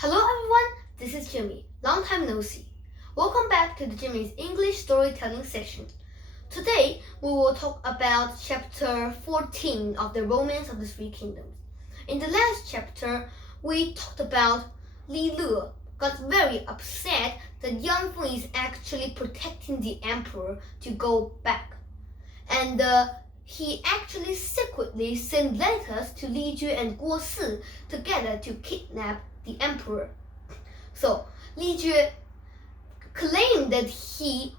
Hello everyone, this is Jimmy. Long time no see. Welcome back to the Jimmy's English storytelling session. Today we will talk about chapter 14 of the Romance of the Three Kingdoms. In the last chapter, we talked about Li Le got very upset that Yang Feng is actually protecting the emperor to go back. And he actually secretly sent letters to Li Jue and Guo Si together to kidnap the emperor. So Li Jue claimed that Li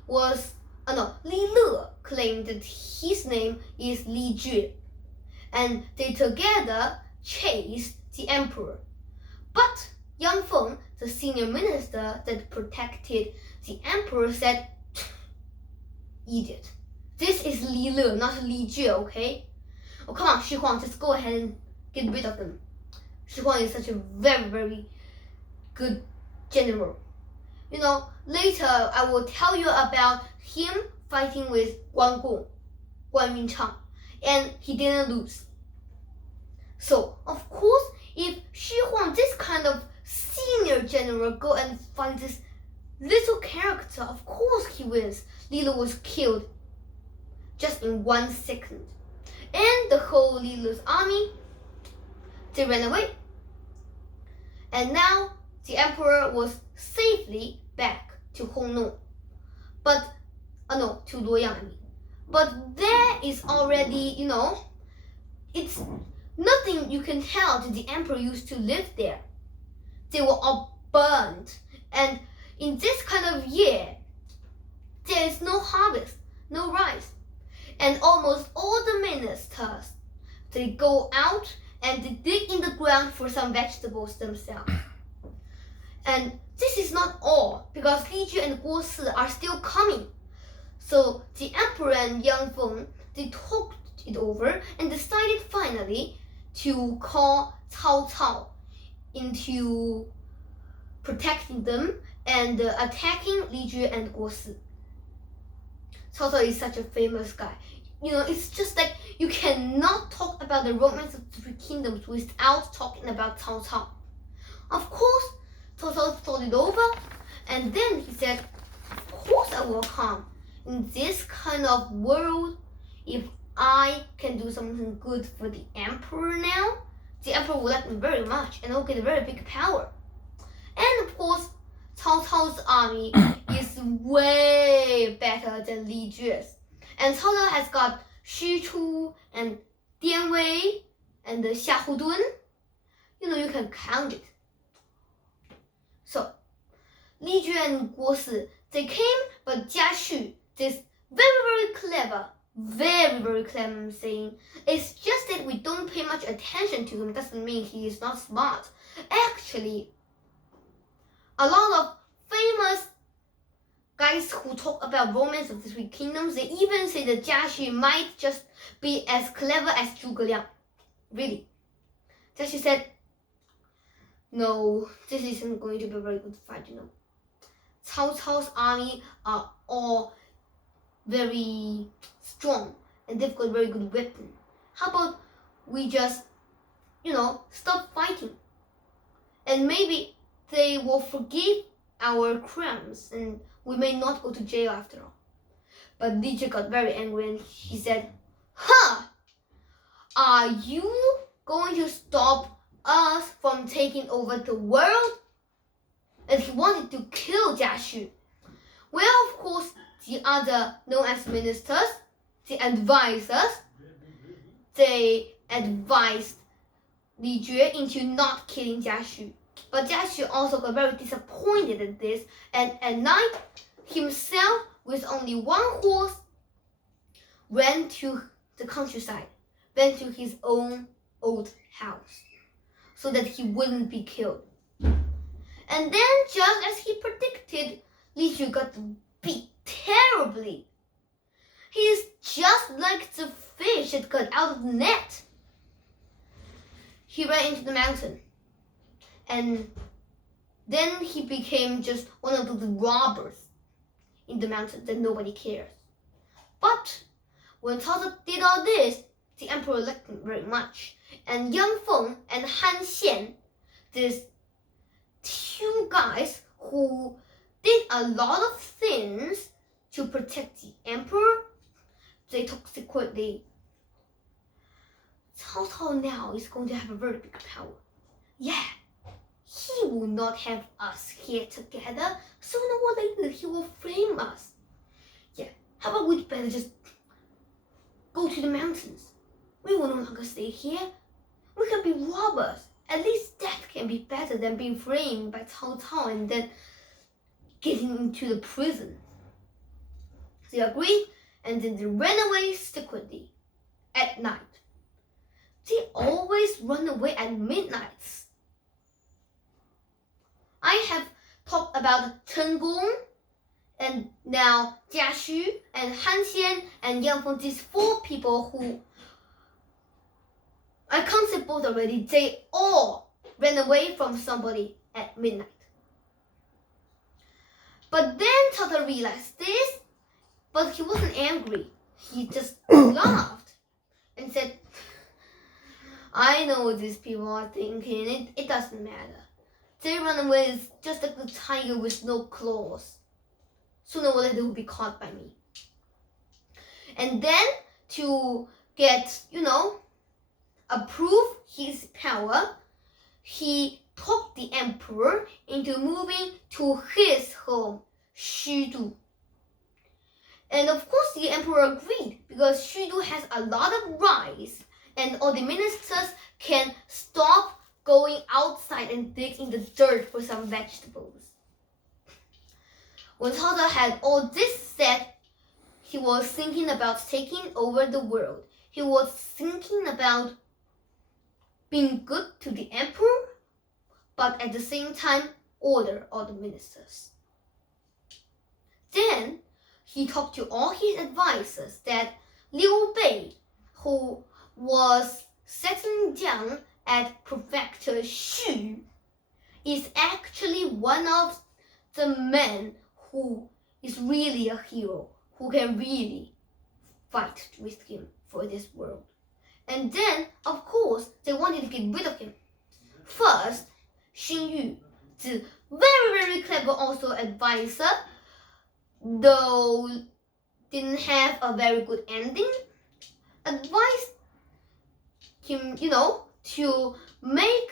Le claimed that his name is Li Jue, and they together chased the emperor. But Yang Feng, the senior minister that protected the emperor, said, "Idiot. This is Li Le, not Li Jue, okay? Oh, come on, Shi Huang, just go ahead and get rid of them. Shi Huang is such a very, very good general. Later I will tell you about him fighting with Guan Yunchang, and he didn't lose. So, of course, if Shi Huang, this kind of senior general, go and fight this little character, of course he wins. Li Le was killed just in 1 second. And the whole Li Le's army, they ran away. And now the emperor was safely back to Hongnou. To Luoyang, I mean. But there is already, it's nothing you can tell that the emperor used to live there. They were all burned. And in this kind of year, there is no harvest, no rice. And almost all the ministers, they go out and they dig in the ground for some vegetables themselves. And this is not all, because Li Jue and Guo Si are still coming. So the emperor and Yang Feng, they talked it over and decided finally to call Cao Cao into protecting them and attacking Li Jue and Guo Si. Cao Cao is such a famous guy. It's just like you cannot talk about the Romance of the Three Kingdoms without talking about Cao Cao. Of course, Cao Cao thought it over, and then he said, "Of course I will come. In this kind of world, if I can do something good for the emperor now, the emperor will like me very much, and I'll get a very big power." And of course, Cao Cao's army is way better than Li Jue's. And Cao Cao has got Xu Chu and Dian Wei and Xia Hudun. You can count it. So, Li Jue and Guo Si, they came, but Jia Xu, this very, very clever, I'm saying, it's just that we don't pay much attention to him. Doesn't mean he is not smart. Actually, a lot of famous guys who talk about Romance of the Three Kingdoms, they even say that Jia Xu might just be as clever as Zhuge Liang. Really. Jia Xu said, "No, this isn't going to be a very good fight, Cao Cao's army are all very strong and they've got very good weapons. How about we just, stop fighting? And maybe they will forgive our crimes and we may not go to jail after all." But Li Jue got very angry and he said, "Are you going to stop us from taking over the world?" And he wanted to kill Jia Xu. Well, of course, the other known as ministers, the advisors, they advised Li Jue into not killing Jia Xu. But Jia Xu also got very disappointed at this, and at night, himself with only 1 horse ran to the countryside, went to his own old house, so that he wouldn't be killed. And then, just as he predicted, Li Jue got beat terribly. He is just like the fish that got out of the net. He ran into the mountain. And then he became just one of those robbers in the mountain that nobody cares. But when Cao Cao did all this, the emperor liked him very much. And Yang Feng and Han Xian, this two guys who did a lot of things to protect the emperor. They took secretly. Cao Cao now is going to have a very big power. Yeah, he will not have us here together. Sooner or later, he will frame us. Yeah, how about we better just go to the mountains? We will no longer stay here. We can be robbers. At least death can be better than being framed by Cao Cao and then getting into the prison. They agreed, and then they ran away secretly at night. They always run away at midnight. I have talked about Chen Gong, and now Jia Xu and Han Xian and Yang Feng, these four people who I can't say both already. They all ran away from somebody at midnight. But then Cao Cao realized this, but he wasn't angry. He just laughed and said, I know what these people are thinking. It doesn't matter. They run away just like the tiger with no claws. Sooner or later they will be caught by me. And then to get, approve his power, he talked the emperor into moving to his home, Xudu. And of course the emperor agreed because Xudu has a lot of rice and all the ministers can stop going outside and dig in the dirt for some vegetables. When Cao Cao had all this said, he was thinking about taking over the world. He was thinking about being good to the emperor, but at the same time order all the ministers. Then he talked to all his advisors that Liu Bei, who was settling down at Prefecture Xu, is actually one of the men who is really a hero, who can really fight with him for this world. And then, of course, they wanted to get rid of him. First, Xun Yu, the very, very clever also advisor, though didn't have a very good ending, advised him, to make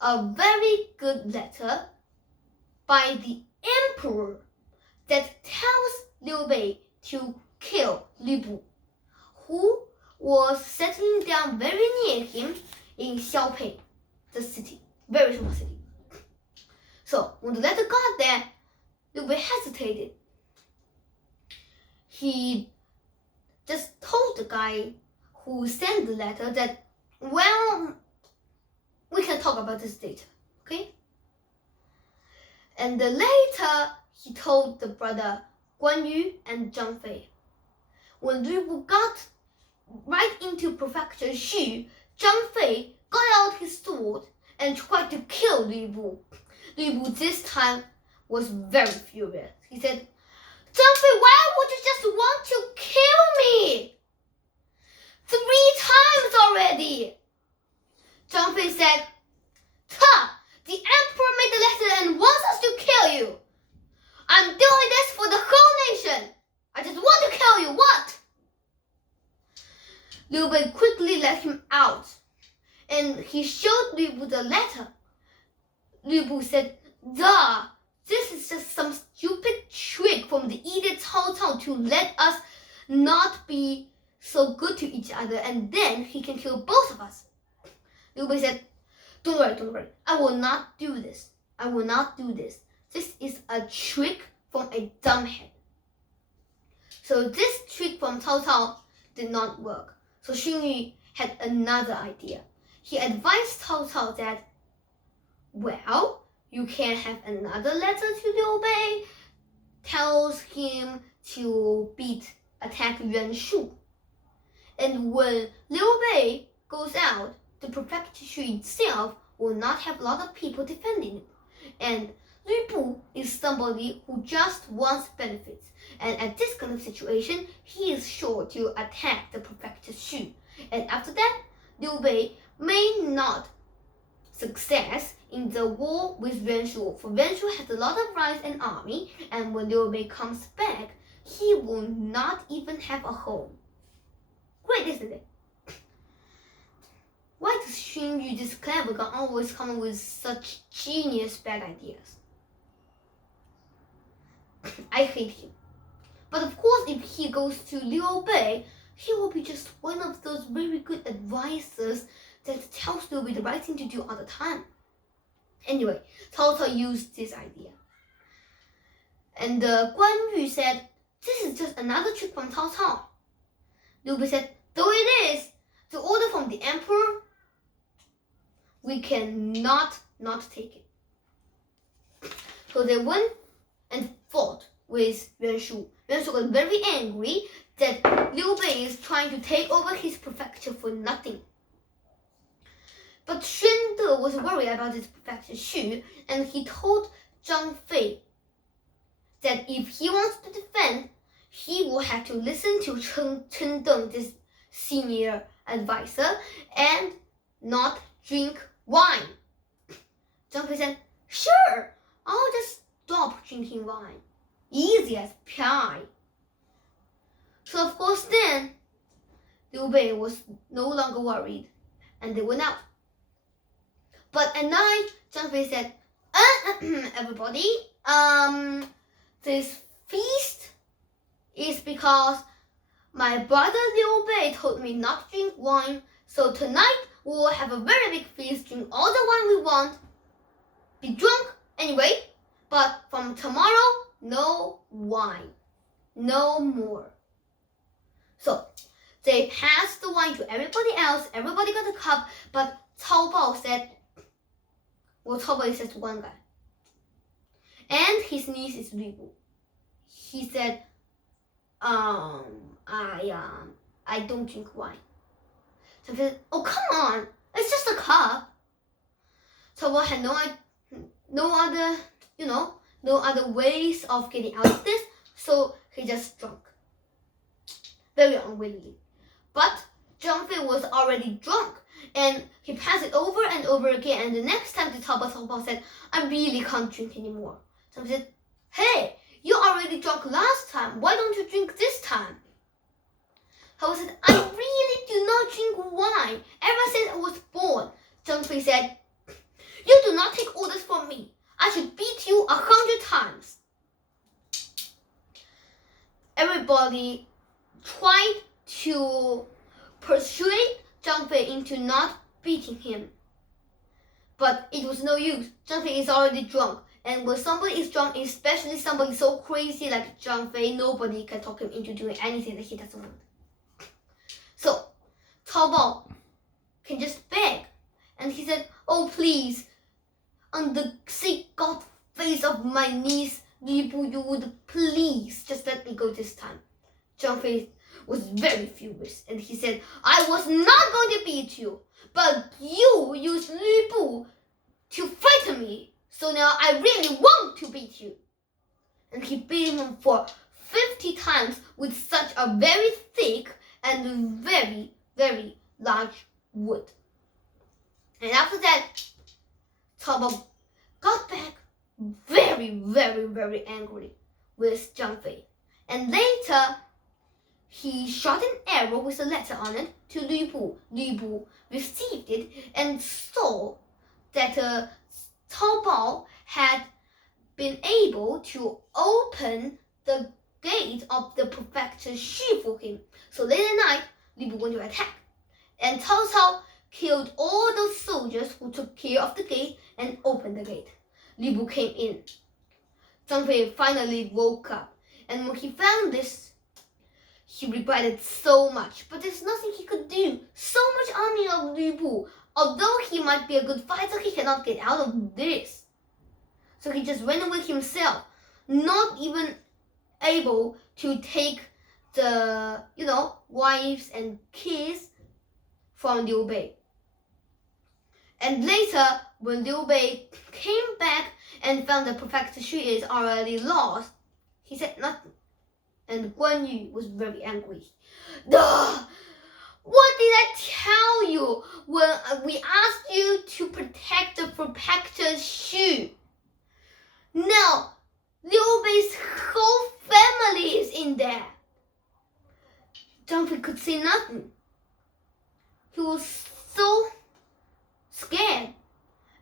a very good letter by the emperor that tells Liu Bei to kill Lu Bu, who was settling down very near him in Xiaopei, the city, very small city. So when the letter got there, Liu Bei hesitated. He just told the guy who sent the letter that, well, we can talk about this later, okay? And later, he told the brother Guan Yu and Zhang Fei. When Lu Bu got right into Prefecture Xu, Zhang Fei got out his sword and tried to kill Lu Bu. Lu Bu this time was very furious. He said, Zhang Fei, why would you just want to kill me? 3 times already. Zhang Fei said, the emperor made the letter and wants us to kill you. I'm doing this for the whole nation. I just want to kill you. What? Liu Bei quickly let him out, and he showed Lu Bu the letter. Lu Bu said, duh, this is just some stupid trick from the idiot Cao Cao to let us not be so good to each other, and then he can kill both of us. Liu Bei said, don't worry, I will not do this. I will not do this. This is a trick from a dumbhead. So this trick from Cao Cao did not work. So Xun Yu had another idea. He advised Cao Cao that, well, you can have another letter to Liu Bei, tells him to attack Yuan Shu. And when Liu Bei goes out, the prefecture itself will not have a lot of people defending it. And Lu Bu is somebody who just wants benefits. And at this kind of situation, he is sure to attack the prefecture Xu. And after that, Liu Bei may not success in the war with Yuan Shu. For Yuan Shu has a lot of rice and army, and when Liu Bei comes back, he will not even have a home. Great, isn't it? Why does Xun Yu, this clever guy, always come up with such genius bad ideas? I hate him. But of course, if he goes to Liu Bei, he will be just one of those very good advisors that tells Liu Bei the right thing to do all the time. Anyway, Cao Cao used this idea. And Guan Yu said, this is just another trick from Cao Cao. Liu Bei said, though it is, the order from the emperor, we cannot not take it. So they went and fought with Yuan Shu. Yuan Shu got very angry that Liu Bei is trying to take over his prefecture for nothing. But Xuan De was worried about his prefecture Xu, and he told Zhang Fei that if he wants to defend, he will have to listen to Chen Deng, this senior advisor, and not drink wine. Zhang Fei said, sure, I'll just stop drinking wine. Easy as pie. So of course then, Liu Bei was no longer worried, and they went out. But at night, Zhang Fei said, everybody, this feast is because my brother Liu Bei told me not to drink wine, so tonight we will have a very big feast, drink all the wine we want, be drunk anyway, but from tomorrow, no wine, no more. So they passed the wine to everybody else, everybody got a cup, but Cao Bao said, well, Cao Bao is just one guy. And his niece is Lu Bu. He said, I don't drink wine. So said, oh, come on, it's just a cup. Cao Bao had no other ways of getting out of this, so he just drank. Very unwillingly. But Zhang Fei was already drunk, and he passed it over and over again, and the next time to Cao Bao said, I really can't drink anymore. Zhang Fei said, hey, you already drank last time, why don't you drink this time? Cao Bao said, I really do not drink wine ever since I was born. Zhang Fei said, you do not take orders from me. I should beat you 100 times. Everybody tried to persuade Zhang Fei into not beating him. But it was no use. Zhang Fei is already drunk. And when somebody is drunk, especially somebody so crazy like Zhang Fei, nobody can talk him into doing anything that he doesn't want. So, Cao Bao can just beg. And he said, oh please, on the sick God face of my niece, Lu Bu, you would please just let me go this time. Zhang Fei was very furious, and he said, I was not going to beat you, but you used Lu Bu to frighten me, so now I really want to beat you. And he beat him for 50 times with such a very thick and very, very large wood. And after that, Cao Bao got back very, very, very angry with Zhang Fei. And later, he shot an arrow with a letter on it to Lu Bu. Lu Bu received it and saw that Cao Bao had been able to open the gate of the prefecture Xu for him. So late at night, Lu Bu went to attack. And Cao Cao killed all those soldiers who took care of the gate and opened the gate. Lu Bu came in. Zhang Fei finally woke up, and when he found this, he regretted so much, but there's nothing he could do. So much army of Lu Bu. Although he might be a good fighter, he cannot get out of this. So he just ran away himself, not even able to take the, wives and kids from Liu Bei. And later, when Liu Bei came back and found the prefecture Xu is already lost, he said nothing. And Guan Yu was very angry. Duh! What did I tell you when we asked you to protect protector's shoe. Now, Liu Bei's whole family is in there. Zhang Fei could see nothing. He was so scared,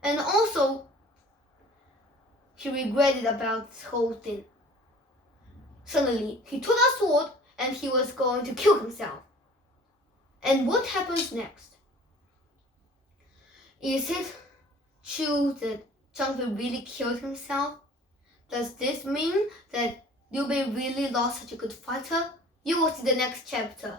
and also he regretted about this whole thing. Suddenly, he took a sword and he was going to kill himself. And what happens next? Is it true that Zhang Fei really killed himself? Does this mean that Liu Bei really lost such a good fighter? You will see the next chapter.